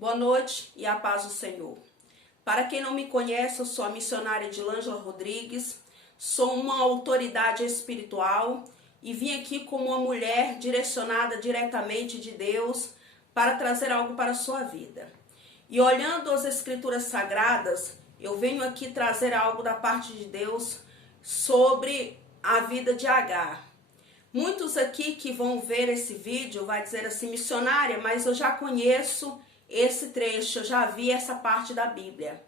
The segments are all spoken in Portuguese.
Boa noite e a paz do Senhor. Para quem não me conhece, eu sou a missionária Edilângela Rodrigues, sou uma autoridade espiritual e vim aqui como uma mulher direcionada diretamente de Deus para trazer algo para a sua vida. E olhando as Escrituras Sagradas, eu venho aqui trazer algo da parte de Deus sobre a vida de Agar. Muitos aqui que vão ver esse vídeo vai dizer assim, missionária, mas eu já conheço esse trecho, eu já vi essa parte da Bíblia.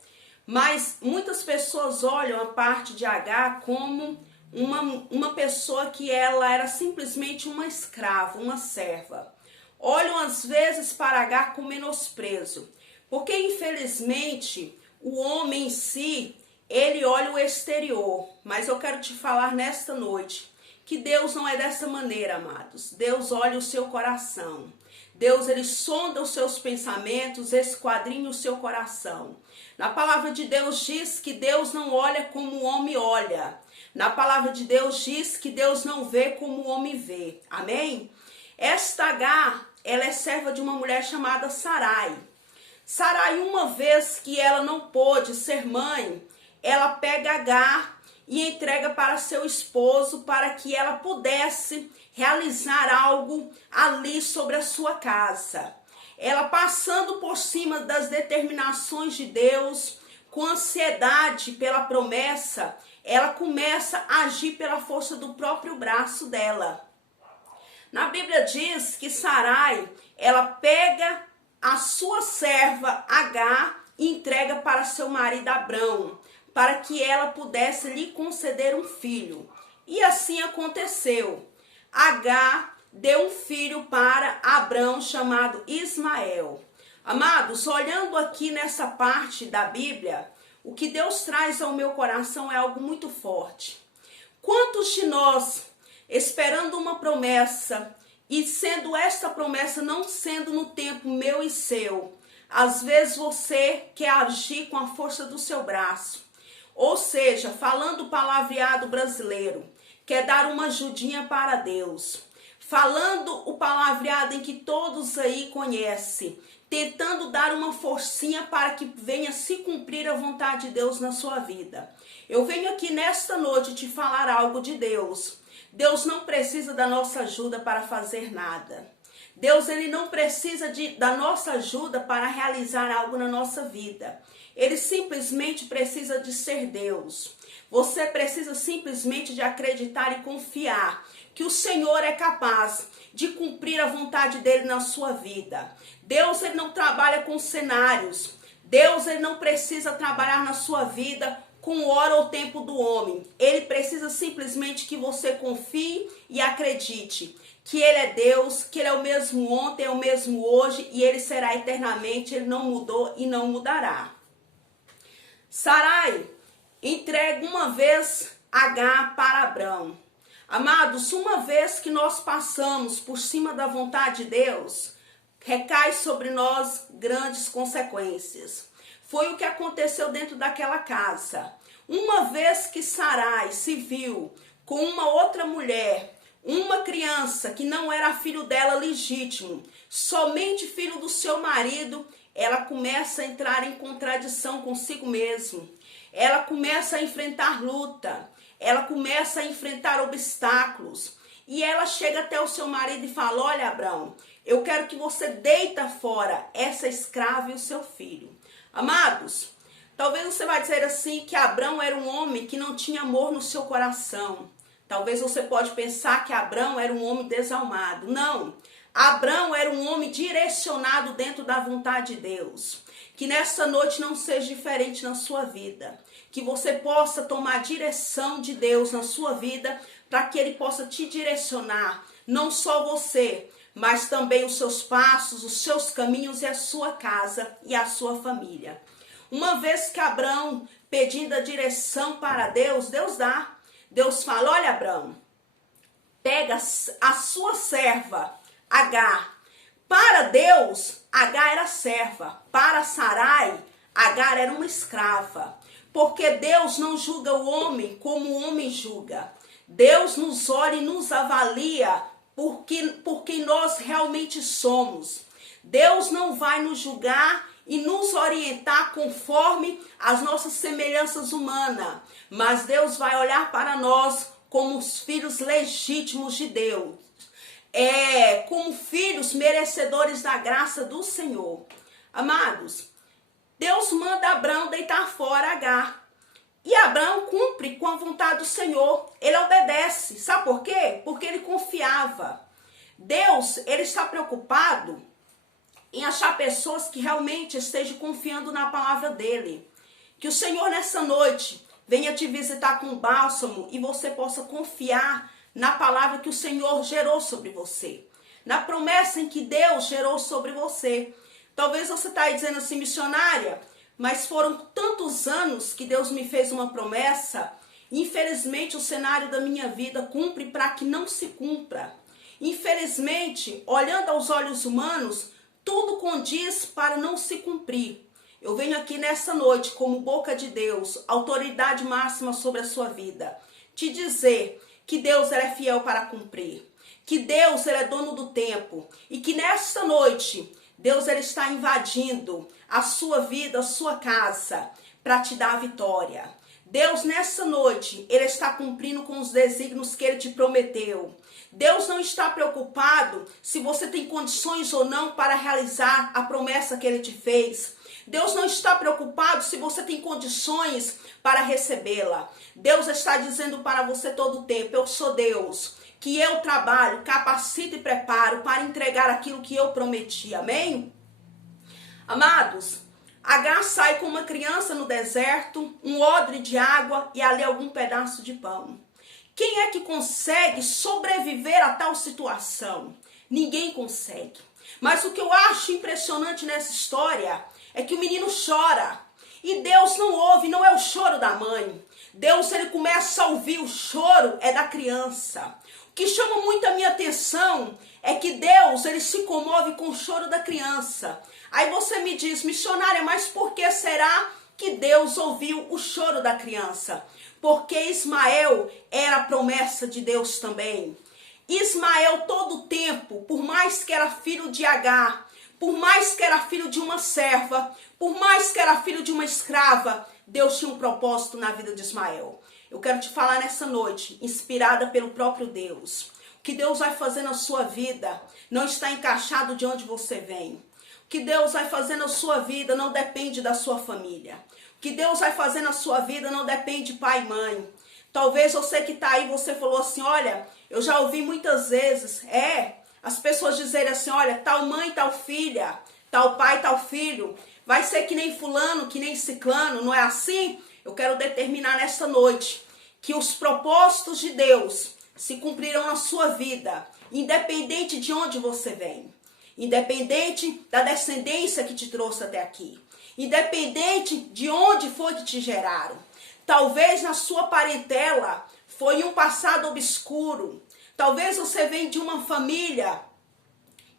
Mas muitas pessoas olham a parte de Agar como uma pessoa que ela era simplesmente uma escrava, uma serva. Olham às vezes para Agar com menosprezo, porque infelizmente o homem em si, ele olha o exterior. Mas eu quero te falar nesta noite que Deus não é dessa maneira, amados. Deus olha o seu coração. Deus, ele sonda os seus pensamentos, esquadrinha o seu coração. Na palavra de Deus diz que Deus não olha como o homem olha. Na palavra de Deus diz que Deus não vê como o homem vê. Amém? Esta Agar, ela é serva de uma mulher chamada Sarai. Sarai, uma vez que ela não pôde ser mãe, ela pega Agar e entrega para seu esposo para que ela pudesse realizar algo ali sobre a sua casa. Ela passando por cima das determinações de Deus, com ansiedade pela promessa, ela começa a agir pela força do próprio braço dela. Na Bíblia diz que Sarai, ela pega a sua serva Agar e entrega para seu marido Abrão, para que ela pudesse lhe conceder um filho. E assim aconteceu. Agar deu um filho para Abrão chamado Ismael. Amados, olhando aqui nessa parte da Bíblia, o que Deus traz ao meu coração é algo muito forte. Quantos de nós, esperando uma promessa, e sendo esta promessa não sendo no tempo meu e seu, às vezes você quer agir com a força do seu braço. Ou seja, falando o palavreado brasileiro, quer dar uma ajudinha para Deus. Falando o palavreado em que todos aí conhecem, tentando dar uma forcinha para que venha se cumprir a vontade de Deus na sua vida. Eu venho aqui nesta noite te falar algo de Deus. Deus não precisa da nossa ajuda para fazer nada. Deus, ele não precisa da nossa ajuda para realizar algo na nossa vida. Ele simplesmente precisa de ser Deus. Você precisa simplesmente de acreditar e confiar que o Senhor é capaz de cumprir a vontade dele na sua vida. Deus, ele não trabalha com cenários. Deus, ele não precisa trabalhar na sua vida com hora ou tempo do homem. Ele precisa simplesmente que você confie e acredite que ele é Deus, que ele é o mesmo ontem, é o mesmo hoje e ele será eternamente. Ele não mudou e não mudará. Sarai entrega uma vez Agar para Abrão. Amados, uma vez que nós passamos por cima da vontade de Deus, recai sobre nós grandes consequências. Foi o que aconteceu dentro daquela casa. Uma vez que Sarai se viu com uma outra mulher, uma criança que não era filho dela legítimo, somente filho do seu marido, ela começa a entrar em contradição consigo mesma. Ela começa a enfrentar luta. Ela começa a enfrentar obstáculos. E ela chega até o seu marido e fala, olha, Abrão, eu quero que você deita fora essa escrava e o seu filho. Amados, talvez você vai dizer assim que Abrão era um homem que não tinha amor no seu coração. Talvez você pode pensar que Abrão era um homem desalmado. Não. Abrão era um homem direcionado dentro da vontade de Deus. Que nessa noite não seja diferente na sua vida. Que você possa tomar direção de Deus na sua vida para que ele possa te direcionar. Não só você, mas também os seus passos, os seus caminhos e a sua casa e a sua família. Uma vez que Abrão pedindo a direção para Deus, Deus dá. Deus fala, olha, Abrão, pega a sua serva, Agar. Para Deus, Agar era serva. Para Sarai, Agar era uma escrava. Porque Deus não julga o homem como o homem julga. Deus nos olha e nos avalia por quem nós realmente somos. Deus não vai nos julgar e nos orientar conforme as nossas semelhanças humanas, mas Deus vai olhar para nós como os filhos legítimos de Deus, como filhos merecedores da graça do Senhor. Amados, Deus manda Abraão deitar fora Agar. E Abraão cumpre com a vontade do Senhor. Ele obedece. Sabe por quê? Porque ele confiava. Deus, ele está preocupado em achar pessoas que realmente estejam confiando na palavra dele. Que o Senhor nessa noite venha te visitar com bálsamo e você possa confiar na palavra que o Senhor gerou sobre você. Na promessa em que Deus gerou sobre você. Talvez você está aí dizendo assim, missionária, mas foram tantos anos que Deus me fez uma promessa. Infelizmente o cenário da minha vida cumpre para que não se cumpra. Infelizmente, olhando aos olhos humanos, tudo condiz para não se cumprir. Eu venho aqui nessa noite, como boca de Deus, autoridade máxima sobre a sua vida, te dizer que Deus é fiel para cumprir, que Deus é dono do tempo e que nesta noite Deus ele está invadindo a sua vida, a sua casa, para te dar a vitória. Deus nessa noite, ele está cumprindo com os desígnios que ele te prometeu. Deus não está preocupado se você tem condições ou não para realizar a promessa que ele te fez. Deus não está preocupado se você tem condições para recebê-la. Deus está dizendo para você todo o tempo, eu sou Deus, que eu trabalho, capacito e preparo para entregar aquilo que eu prometi. Amém? Amados, Agar sai com uma criança no deserto, um odre de água e ali algum pedaço de pão. Quem é que consegue sobreviver a tal situação? Ninguém consegue. Mas o que eu acho impressionante nessa história é que o menino chora. E Deus não ouve, não é o choro da mãe. Deus, ele começa a ouvir o choro é da criança. O que chama muito a minha atenção é que Deus, ele se comove com o choro da criança. Aí você me diz, missionária, mas por que será que Deus ouviu o choro da criança? Porque Ismael era a promessa de Deus também. Ismael todo o tempo, por mais que era filho de Agar, por mais que era filho de uma serva, por mais que era filho de uma escrava, Deus tinha um propósito na vida de Ismael. Eu quero te falar nessa noite, inspirada pelo próprio Deus. O que Deus vai fazer na sua vida não está encaixado de onde você vem. O que Deus vai fazer na sua vida não depende da sua família. O que Deus vai fazer na sua vida não depende de pai e mãe. Talvez você que está aí, você falou assim, olha, eu já ouvi muitas vezes, as pessoas dizerem assim, olha, tal mãe, tal filha, tal pai, tal filho, vai ser que nem fulano, que nem ciclano, não é assim? Eu quero determinar nesta noite que os propósitos de Deus se cumprirão na sua vida, independente de onde você vem, independente da descendência que te trouxe até aqui, independente de onde foi que te geraram. Talvez na sua parentela foi um passado obscuro, talvez você venha de uma família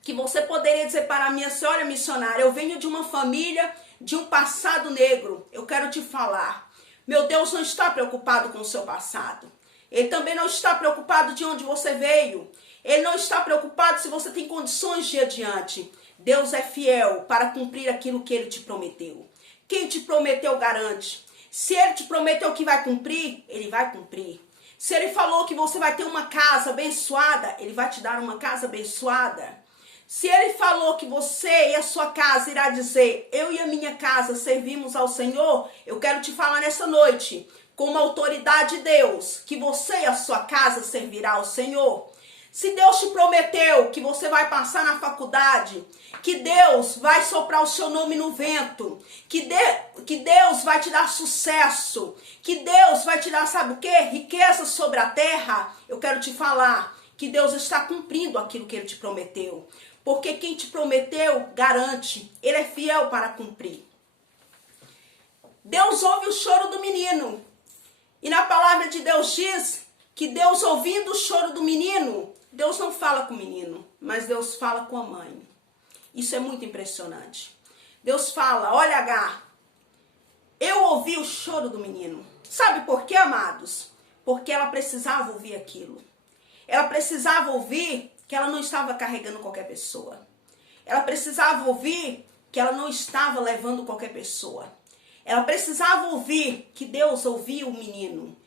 que você poderia dizer para mim assim, olha missionária, eu venho de uma família de um passado negro. Eu quero te falar, meu Deus não está preocupado com o seu passado. Ele também não está preocupado de onde você veio. Ele não está preocupado se você tem condições de ir adiante. Deus é fiel para cumprir aquilo que ele te prometeu. Quem te prometeu garante. Se ele te prometeu que vai cumprir, ele vai cumprir. Se ele falou que você vai ter uma casa abençoada, ele vai te dar uma casa abençoada. Se ele falou que você e a sua casa irá dizer, eu e a minha casa servimos ao Senhor, eu quero te falar nessa noite, com uma autoridade de Deus, que você e a sua casa servirá ao Senhor. Se Deus te prometeu que você vai passar na faculdade, que Deus vai soprar o seu nome no vento, que Deus vai te dar sucesso, que Deus vai te dar, sabe o quê? Riqueza sobre a terra, eu quero te falar que Deus está cumprindo aquilo que ele te prometeu. Porque quem te prometeu, garante. Ele é fiel para cumprir. Deus ouve o choro do menino. E na palavra de Deus diz que Deus ouvindo o choro do menino, Deus não fala com o menino, mas Deus fala com a mãe. Isso é muito impressionante. Deus fala, olha Agar, eu ouvi o choro do menino. Sabe por quê, amados? Porque ela precisava ouvir aquilo. Ela precisava ouvir que ela não estava carregando qualquer pessoa. Ela precisava ouvir que ela não estava levando qualquer pessoa. Ela precisava ouvir que Deus ouvia o menino,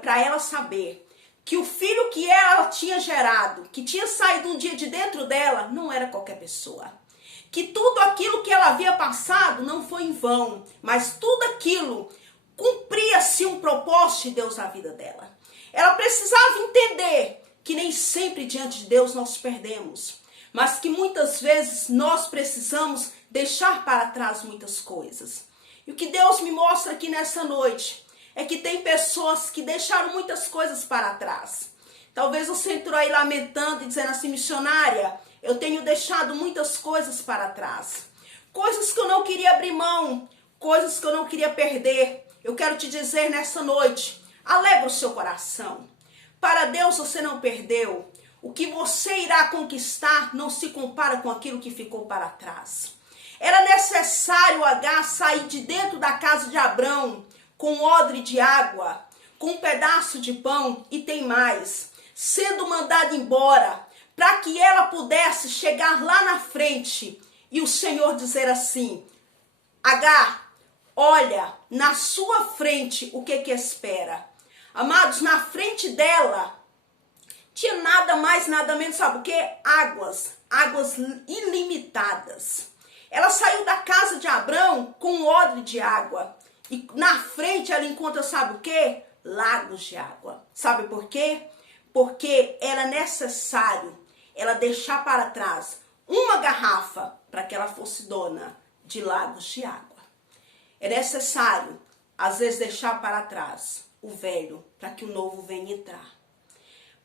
para ela saber que o filho que ela tinha gerado, que tinha saído um dia de dentro dela, não era qualquer pessoa. Que tudo aquilo que ela havia passado não foi em vão, mas tudo aquilo cumpria-se um propósito de Deus na vida dela. Ela precisava entender que nem sempre diante de Deus nós perdemos, mas que muitas vezes nós precisamos deixar para trás muitas coisas. E o que Deus me mostra aqui nessa noite é que tem pessoas que deixaram muitas coisas para trás. Talvez você entrou aí lamentando e dizendo assim, missionária, eu tenho deixado muitas coisas para trás. Coisas que eu não queria abrir mão, coisas que eu não queria perder. Eu quero te dizer nessa noite, alegra o seu coração. Para Deus você não perdeu. O que você irá conquistar não se compara com aquilo que ficou para trás. Era necessário Agar sair de dentro da casa de Abrão com um odre de água, com um pedaço de pão e tem mais, sendo mandada embora, para que ela pudesse chegar lá na frente e o Senhor dizer assim, Agar, olha na sua frente o que espera. Amados, na frente dela tinha nada mais, nada menos, sabe o que? Águas ilimitadas. Ela saiu da casa de Abrão com um odre de água. E na frente ela encontra, sabe o que? Lagos de água. Sabe por quê? Porque era necessário ela deixar para trás uma garrafa para que ela fosse dona de lagos de água. É necessário, às vezes, deixar para trás o velho para que o novo venha entrar.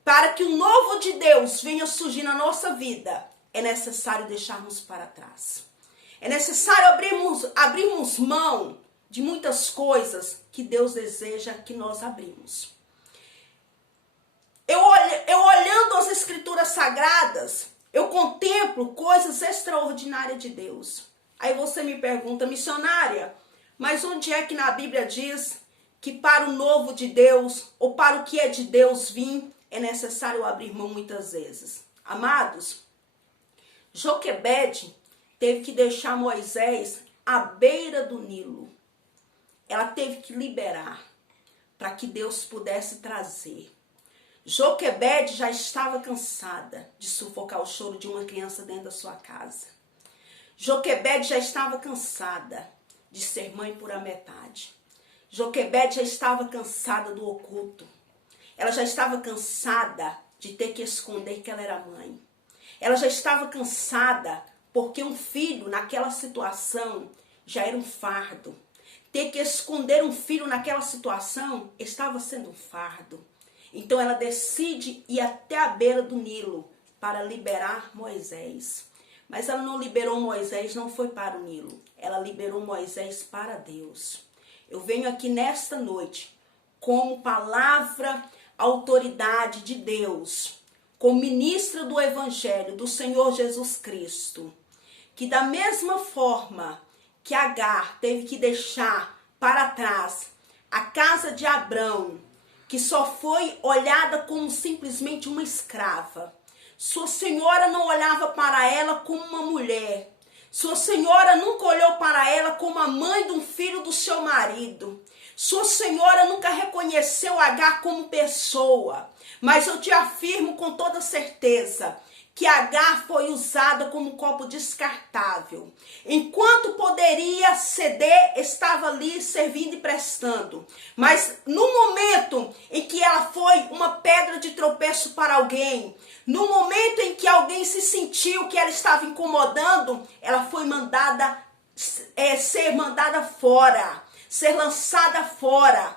Para que o novo de Deus venha surgir na nossa vida, é necessário deixarmos para trás. É necessário abrirmos mão de muitas coisas que Deus deseja que nós abrimos. Eu olhando as Escrituras Sagradas, eu contemplo coisas extraordinárias de Deus. Aí você me pergunta, missionária, mas onde é que na Bíblia diz que para o novo de Deus, ou para o que é de Deus vir, é necessário abrir mão muitas vezes? Amados, Joquebede teve que deixar Moisés à beira do Nilo. Ela teve que liberar para que Deus pudesse trazer. Joquebede já estava cansada de sufocar o choro de uma criança dentro da sua casa. Joquebede já estava cansada de ser mãe por a metade. Joquebede já estava cansada do oculto. Ela já estava cansada de ter que esconder que ela era mãe. Ela já estava cansada porque um filho naquela situação já era um fardo. Ter que esconder um filho naquela situação estava sendo um fardo. Então ela decide ir até a beira do Nilo para liberar Moisés. Mas ela não liberou Moisés, não foi para o Nilo. Ela liberou Moisés para Deus. Eu venho aqui nesta noite como palavra, autoridade de Deus, como ministra do Evangelho do Senhor Jesus Cristo, que da mesma forma que Agar teve que deixar para trás a casa de Abrão, que só foi olhada como simplesmente uma escrava. Sua senhora não olhava para ela como uma mulher. Sua senhora nunca olhou para ela como a mãe de um filho do seu marido. Sua senhora nunca reconheceu Agar como pessoa. Mas eu te afirmo com toda certeza que Agar foi usada como um copo descartável. Enquanto poderia ceder, estava ali servindo e prestando. Mas no momento em que ela foi uma pedra de tropeço para alguém, no momento em que alguém se sentiu que ela estava incomodando, ela foi mandada ser mandada fora, ser lançada fora.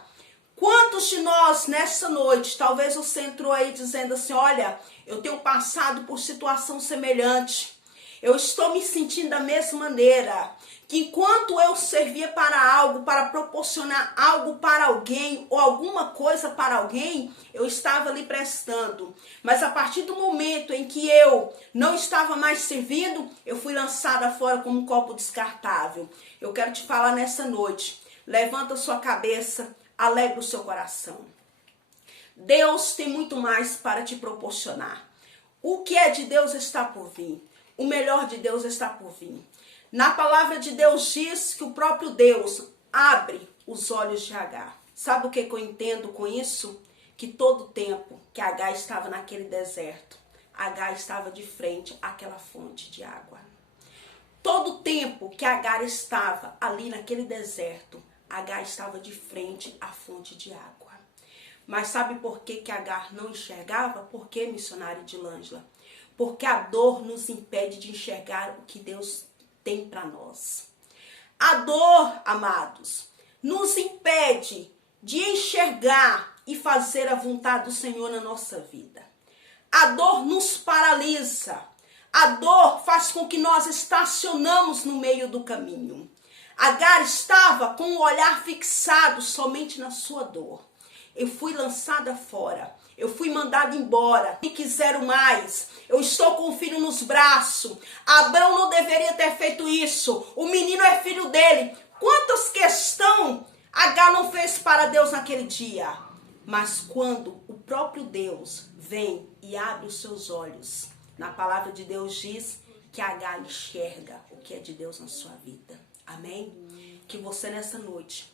Quantos de nós nessa noite, talvez você entrou aí dizendo assim, olha, eu tenho passado por situação semelhante. Eu estou me sentindo da mesma maneira. Que enquanto eu servia para algo, para proporcionar algo para alguém, ou alguma coisa para alguém, eu estava ali prestando. Mas a partir do momento em que eu não estava mais servindo, eu fui lançada fora como um copo descartável. Eu quero te falar nessa noite. Levanta sua cabeça, alegre o seu coração. Deus tem muito mais para te proporcionar. O que é de Deus está por vir. o melhor de Deus está por vir. Na palavra de Deus diz que o próprio Deus abre os olhos de Agar. Sabe o que eu entendo com isso? Que todo tempo que Agar estava naquele deserto, Agar estava de frente àquela fonte de água. Todo tempo que Agar estava ali naquele deserto, Agar estava de frente à fonte de água. Mas sabe por que Agar não enxergava? Por que, missionária Edilângela? Porque a dor nos impede de enxergar o que Deus tem para nós. A dor, amados, nos impede de enxergar e fazer a vontade do Senhor na nossa vida. A dor nos paralisa. A dor faz com que nós estacionamos no meio do caminho. Agar estava com o olhar fixado somente na sua dor. Eu fui lançada fora. Eu fui mandada embora. E quiseram mais. Eu estou com o filho nos braços. Abraão não deveria ter feito isso. O menino é filho dele. Quantas questões Agar não fez para Deus naquele dia? Mas quando o próprio Deus vem e abre os seus olhos, na palavra de Deus diz que Agar enxerga o que é de Deus na sua vida. Amém? Que você nessa noite,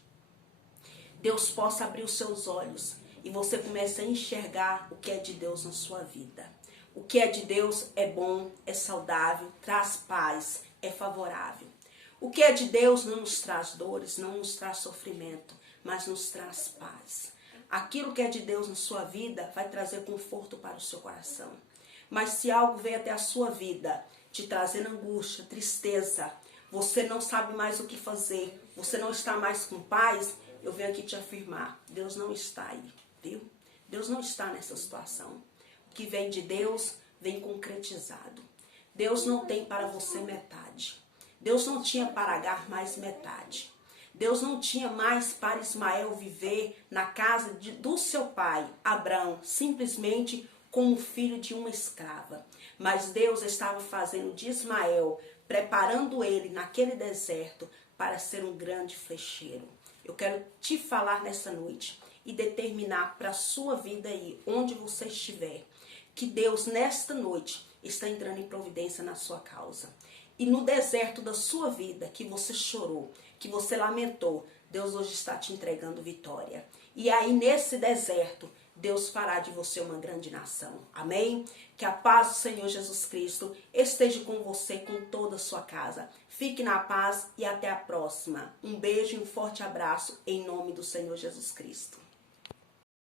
Deus possa abrir os seus olhos e você comece a enxergar o que é de Deus na sua vida. O que é de Deus é bom, é saudável, traz paz, é favorável. O que é de Deus não nos traz dores, não nos traz sofrimento, mas nos traz paz. Aquilo que é de Deus na sua vida vai trazer conforto para o seu coração. Mas se algo vem até a sua vida te trazendo angústia, tristeza, você não sabe mais o que fazer, você não está mais com paz, eu venho aqui te afirmar, Deus não está aí, viu? Deus não está nessa situação. O que vem de Deus, vem concretizado. Deus não tem para você metade. Deus não tinha para Agar mais metade. Deus não tinha mais para Ismael viver na casa do seu pai, Abraão, simplesmente como filho de uma escrava. Mas Deus estava fazendo de Ismael, preparando ele naquele deserto para ser um grande flecheiro. Eu quero te falar nessa noite e determinar para a sua vida aí, onde você estiver, que Deus nesta noite está entrando em providência na sua causa. E no deserto da sua vida, que você chorou, que você lamentou, Deus hoje está te entregando vitória. E aí nesse deserto, Deus fará de você uma grande nação. Amém? Que a paz do Senhor Jesus Cristo esteja com você e com toda a sua casa. Fique na paz e até a próxima. Um beijo e um forte abraço em nome do Senhor Jesus Cristo.